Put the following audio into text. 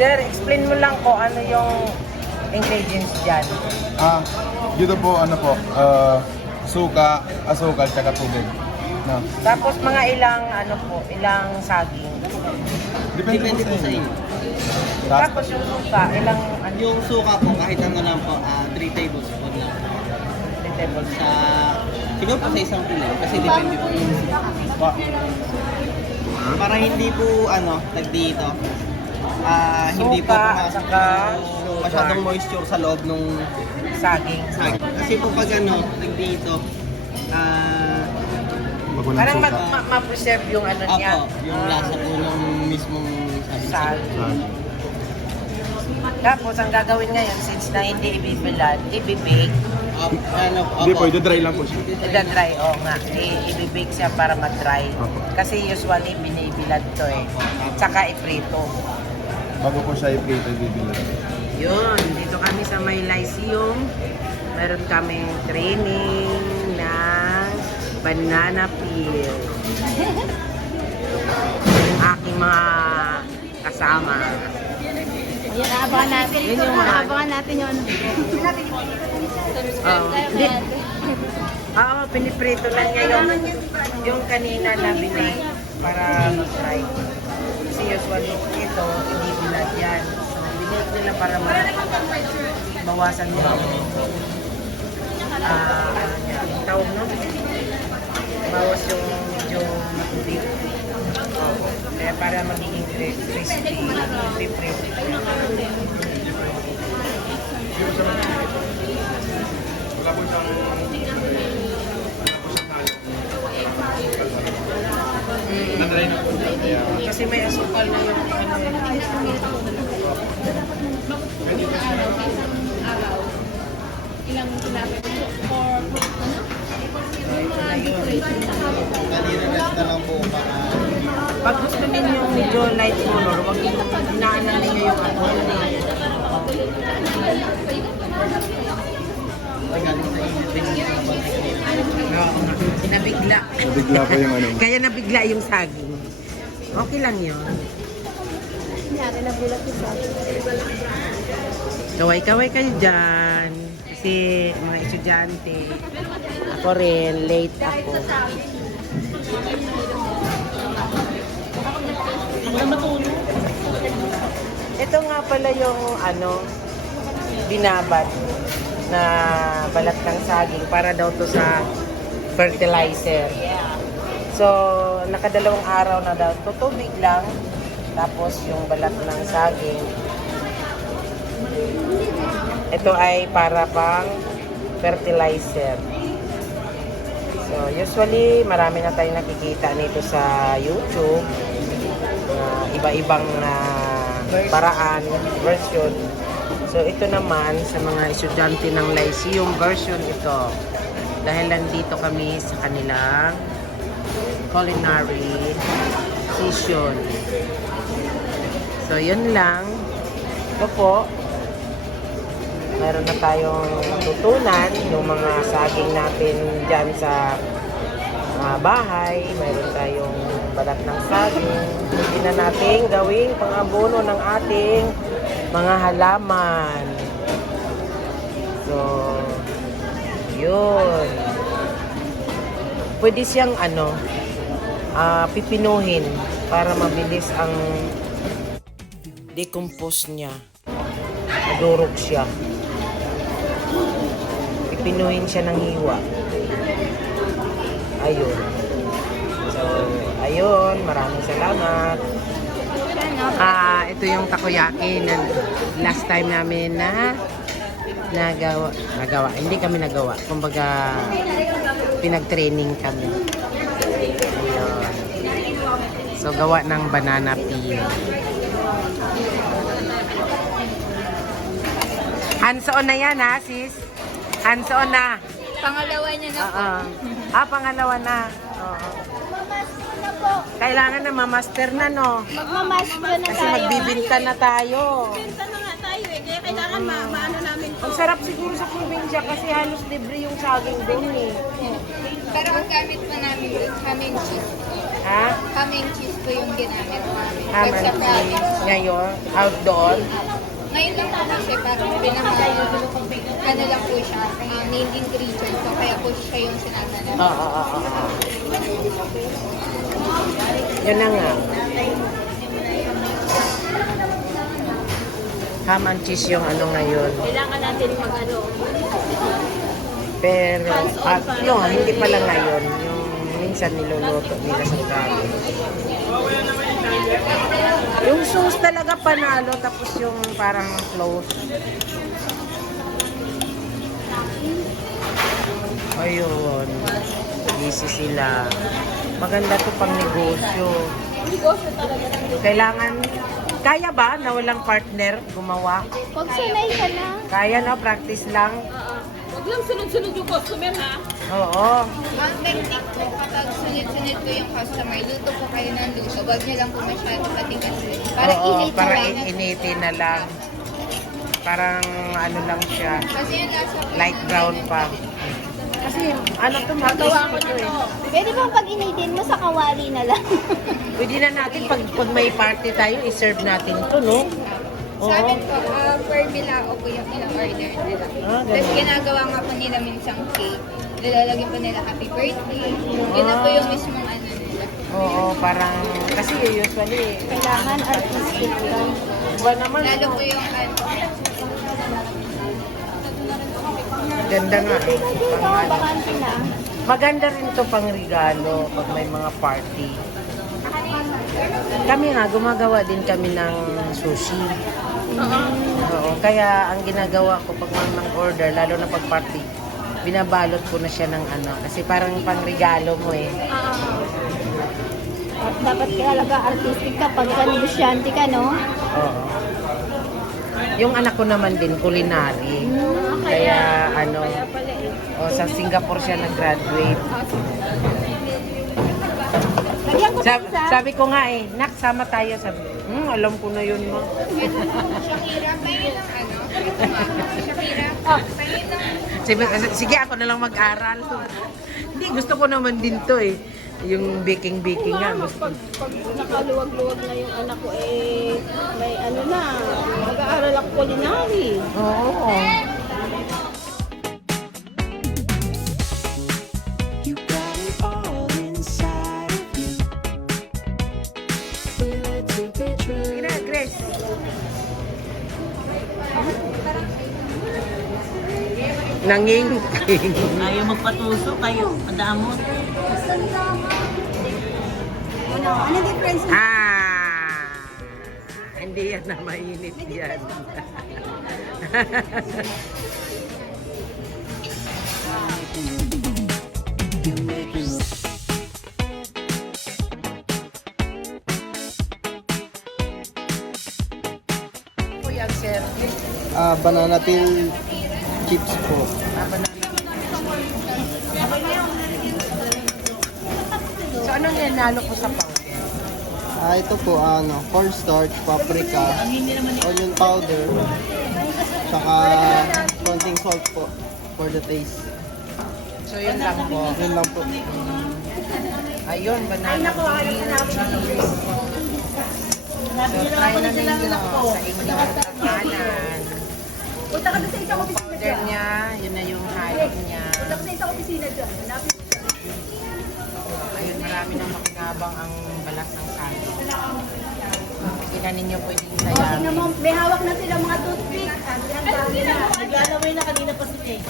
Sir, explain mo lang ko ano yung ingredients dyan. Dito po, ano po, suka, asukal, tsaka tubig. No. Tapos mga ilang, ano po, ilang saging. Depende po sa inyo. Tapos yung suka, ilang, ano, Yung suka po, kahit ano lang po, 3 tablespoon lang. vegetables. Siguro po sa isang kilo, kasi depende po. Para hindi po, dito, hindi po Suka, saka yung masyadong moisture sa loob nung saging. saging. Kasi po pag dito, Bago ng Parang suka. ma-preserve yung ano niya. yung lasa po nung mismong Saging. Saging. Tapos, ang gagawin ngayon, since na hindi ibibilad, ibibake, Hindi po, dry lang po siya. dry, oo nga. Ibibake siya para ma-dry. Opo. Kasi usually, binibilad to eh. Tsaka iprito. Bago po siya i-plate, ibibili. Yun, dito kami sa may Lyceum. Meron kami training ng banana peel. Aking mga kasama. Yan, abangan natin. Yun yung mga- Abangan natin yung ano. Hindi. Oo, piniprito lang niya yung kanina na binake para mag-try. Kasi usually ito, hindi bilad yan. So, binake nila para bawasan yung yung tawag no? Bawas yung medyo matubig. Kaya para magiging crispy, piprito. Kasi may asukal na yung Ilang kinapit for kanina na lang po para pag gusto ninyo medyo light color, huwag yung inaanan ninyo yung ano. Nabigla. Nabigla po yung ano. Kaya nabigla yung saging. Okay lang yun. Nangyari na bulat yung sabi. Kaway-kaway kayo dyan. Kasi mga estudyante. Ako rin, late ako. Ito nga pala yung binabad na balat ng saging para daw to sa fertilizer. So, nakadalawang araw na daw. Tutubig lang. Tapos yung balat ng saging. Ito ay para pang fertilizer. So, usually, marami na tayong nakikita nito sa YouTube. Iba-ibang paraan, version. So, ito naman sa mga estudyante ng Lyceum version ito. Dahil nandito kami sa kanilang culinary session. So, yun lang. Ito po. Meron na tayong tutunan yung mga saging natin dyan sa bahay. Meron tayong balat ng saging. Hindi na natin gawing pang-abono ng ating mga halaman. So, yun. Pwede siyang pipinuhin para mabilis ang decompose niya. Madurog siya. Pinuhin siya ng hiwa. Ayun. So, ayun. Maraming salamat. Ito yung takoyaki na last time namin na nagawa. Hindi kami nagawa. Kumbaga, pinag-training kami. Ayun. So, gawa ng banana peel. Hands-on na yan, ha, sis? Hands-on na. Pangalawa niya na po. Pangalawa na. Oo. Magmamaster na po. Kailangan na ma-master na, no? Magmamaster na Kasi tayo. magbibinta na tayo. Magbibinta na nga tayo eh. Kaya kailangan maano namin po. Ang sarap siguro sa probinsya kasi halos libre yung saging doon, eh. Pero ang gamit pa namin doon, kaming cheese. Ha? Ham and cheese po yung ginamit namin. Ham Pag and sa cheese. province. Ngayon, out doon. Ngayon lang po kasi parang ano lang po siya, named ingredient. So kaya po siya yung sinasala. Oo. Yun na nga. Ham and cheese yung ano ngayon. Kailangan natin mag-ano. Pero, no, hindi pala ngayon. Yung minsan niluluto nila sa province. Yung sauce talaga panalo, tapos yung parang close. Ayun. Busy sila. Maganda to pang negosyo. Kailangan, kaya ba na walang partner gumawa? Pag sanay ka na. Kaya no, practice lang. Huwag lang sunod-sunod yung customer, ha? Oo. Ang technique po, kapag sunod-sunod po yung customer, luto po kayo ng luto. Huwag niyo lang po masyado patigasin. Para Oo, init para lang. initin na lang. Parang ano lang siya, Kasi yung lasa po. light brown pa. Kasi ano to, magawa ko to eh. Pwede bang pag initin mo sa kawali na lang? Pwede na natin pag may party tayo, i-serve natin to, no? Sa amin po, per bilao po yung ina-order nila. Ganun. Tapos ginagawa nga po nila minsang cake. Nilalagyan po nila happy birthday. Yun na po yung mismong ano nila. Oo, parang, kasi usually, Kailangan artistic lang. iba naman, Lalo no? po yung ano. Ganda nga eh. Pang ano. Bakante na. Maganda rin to pang regalo pag may mga party. Kami nga, gumagawa din kami ng sushi. Oo, kaya ang ginagawa ko pag may order, lalo na pag party, binabalot ko na siya ng ano. Kasi parang pang regalo mo eh. At dapat talaga artistic ka pag negosyante ka, no? Oo. Yung anak ko naman din, culinary. Kaya ano, sa Singapore siya nag-graduate. Lagyan ko Sabi ko nga eh, nak, sama tayo. Sabi, alam ko na yun, ma. Shakira, pahingin ng ano? Shakira, pahingin ng... Sige, ako na lang mag-aral. Hindi, gusto ko naman din to eh. Yung baking nga. Pag nakaluwag-luwag na yung anak ko, eh, may ano na, mag-aaral ako culinary. Oo. You got it all inside of you. Feel it to be true. Sige na, Grace. Nangingking. Ayaw magpatuso kayo, madamot. Ano difference? Hindi yan na mainit yan. You make me look. Po yan, sir. Banana peel chips po. So, anong nanalo ko sa pang? Ito po, cornstarch, paprika, onion powder, tsaka konting salt po for the taste. So, yun lang po. Yun lang po. Ayun, banana cheese. So, try na ninyo sa inyong kakanan. Punta ka doon sa isang opisina Powder niya, yun na yung halong niya. Punta ka sa isang opisina dyan. Hanapin mo siya. Ayun, marami nang makinabang ang balas ng kanin. Hindi na ninyo pwedeng Tingnan sayangin. mo, may hawak na sila mga toothpick. Ang dami na. Naglalaway na kanina pa sila eh.